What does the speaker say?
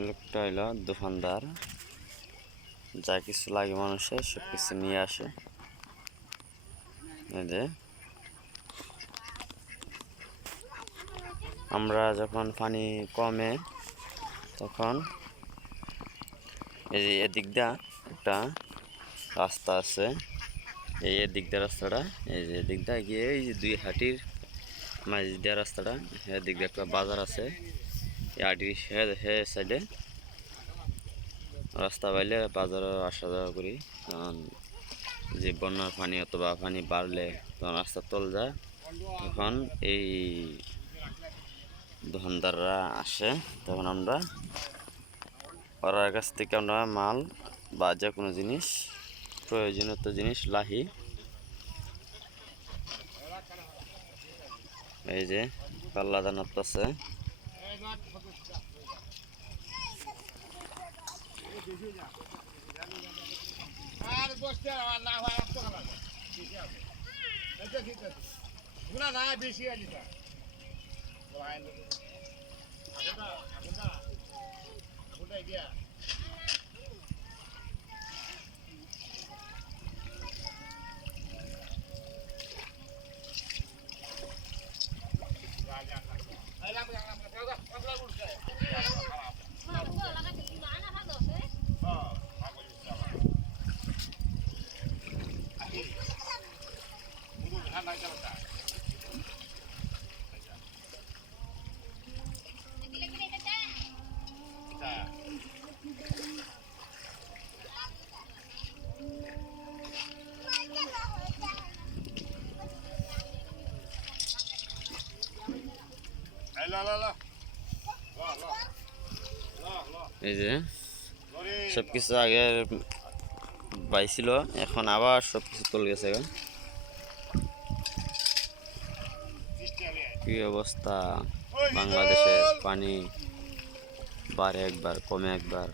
লোকটা হইল দোকানদার। যা কিছু লাগে মানুষের সব কিছু নিয়ে আসে। যে। আমরা যখন পানি কমে, তখন এই যে এদিক দিয়া একটা রাস্তা আছে। এই এদিক দিয়ে রাস্তাটা, এই যে এদিক দিয়ে গিয়ে এই যে দুই হাটির মাঝ দিয়ে রাস্তাটা, এদিক দিয়ে একটা বাজার আছে। সাইডে রাস্তা বাইলে বাজারে আসা যাওয়া করি। কারণ যে বন্যার পানি অথবা পানি বাড়লে তখন রাস্তা তল যায়। তখন এই দোকানদাররা আসে তখন আমরা ওরার কাছ থেকে আমরা মাল বা যে কোনো জিনিস প্রয়োজনীয় জিনিস, লাহি। এই যে পাল্লা দানাত আছে। আর বসতে আর না হয় আর তো খানা ঠিক আছে এটা ঠিক আছে গুনা না বেশি আছে তা লাইন আগুনটা আগুনটা আগুনটা গিয়া এই যে. সব কিছু আগে বাইছিল এখন আবার সব কিছু চলে গেছে কি অবস্থা? বাংলাদেশের বাংলাদেশে পানি বারে একবার কমে একবার।